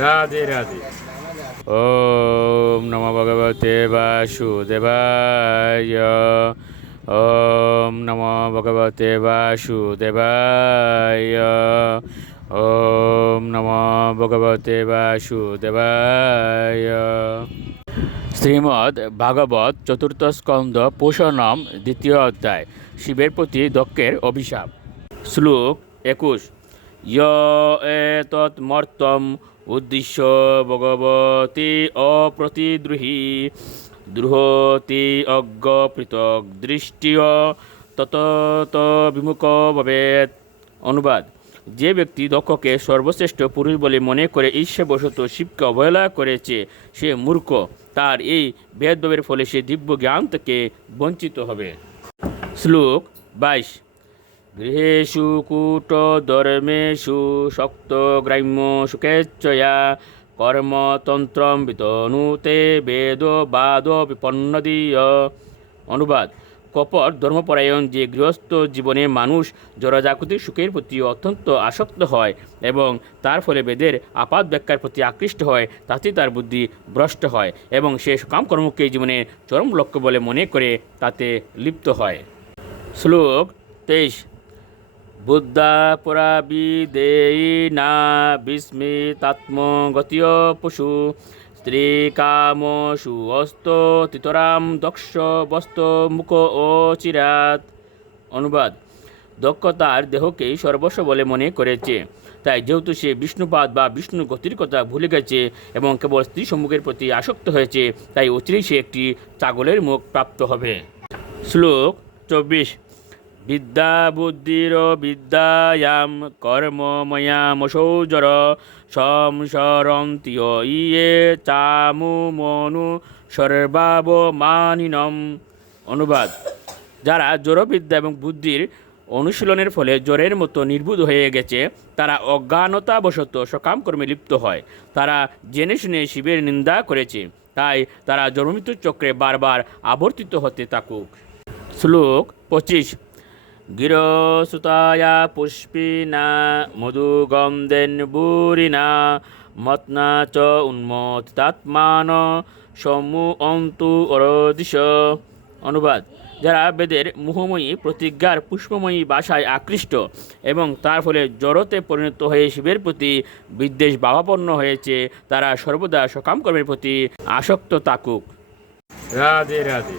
রাধে রাধে। ওম নমো ভগবতে বাসুদেবায়। ওম নমো ভগবতে বাসুদেবায়। ওম নমো ভগবতে বাসুদেবায়। শ্রীমদ্ ভাগবত চতুর্থ স্কন্ধ পোষণম দ্বিতীয় অধ্যায়। শিবের প্রতি দক্ষের অভিশাপ। শ্লোক 21। এতৎমর্তম উদ্দিশ্য ভগবতী অপ্রতিদ্রুহি দ্রুহতি অজ্ঞ পৃথক দৃষ্টিয় তত বিমুখ ভবেৎ। অনুবাদ: যে ব্যক্তি দক্ষকে সর্বশ্রেষ্ঠ পুরুষ বলে মনে করে ঈর্ষাবশত শিবকে অবহেলা করেছে সে মূর্খ। তার এই ভেদভাবের ফলে সে দিব্য জ্ঞান থেকে বঞ্চিত হবে। শ্লোক 22। গৃহেষু কূটধর্মেষু শক্ত গ্রাম্য সুখেচ্ছয়া কর্মতন্ত্রম বিতনুতে বেদ বাদ বিপন্নদীয়। অনুবাদ: কপট ধর্মপরায়ণ যে গৃহস্থ জীবনে মানুষ জড়জাগতিক সুখের প্রতি অত্যন্ত আসক্ত হয় এবং তার ফলে বেদের আপাত ব্যাখ্যার প্রতি আকৃষ্ট হয়, তাতে তার বুদ্ধি ভ্রষ্ট হয় এবং সে কামকর্মকে জীবনের চরম লক্ষ্য বলে মনে করে তাতে লিপ্ত হয়। শ্লোক 23। বুদ্ধা পুরাবিদেয়িনা বিস্মিতাত্মগতীয় পশু স্ত্রী কামসু অস্ত তিতরাম দক্ষ বস্ত মুখ ও চিরাত। অনুবাদ: দক্ষ তার দেহকেই সর্বস্ব বলে মনে করেছে, তাই যেহেতু সে বিষ্ণুপাদ বা বিষ্ণু গতির কথা ভুলে গেছে এবং কেবল স্ত্রী সম্মুখের প্রতি আসক্ত হয়েছে, তাই অচিরেই সে একটি ছাগলের মুখ প্রাপ্ত হবে। শ্লোক 24। বিদ্যা বুদ্ধির বিদ্যায়াম কর্মময়ামসৌজর সংসরন্তীয় ইয়ে চামু মনু সর্বাবমানিনম। অনুবাদ: যারা জড়বিদ্যা এবং বুদ্ধির অনুশীলনের ফলে জড়ের মতো নির্বুধ হয়ে গেছে, তারা অজ্ঞানতাবশত সকাম কর্মে লিপ্ত হয়। তারা জেনে শুনে শিবের নিন্দা করেছে, তাই তারা জন্মমৃত্যুর চক্রে বারবার আবর্তিত হতে থাকুক। শ্লোক 25। গিরসুতায়া পুষ্পিনা মধুগন্ধেন বুরিনা মত্না চ উন্মত্তাত্মান সমু অন্তু অরদিশ। অনুবাদ: যারা বেদের মোহময়ী প্রতিজ্ঞার পুষ্পময়ী ভাষায় আকৃষ্ট এবং তার ফলে জড়তে পরিণত হয়ে শিবের প্রতি বিদ্বেষ ভাবাপন্ন হয়েছে, তারা সর্বদা সকাম কর্মের প্রতি আসক্ত থাকুক। রাধে রাধে।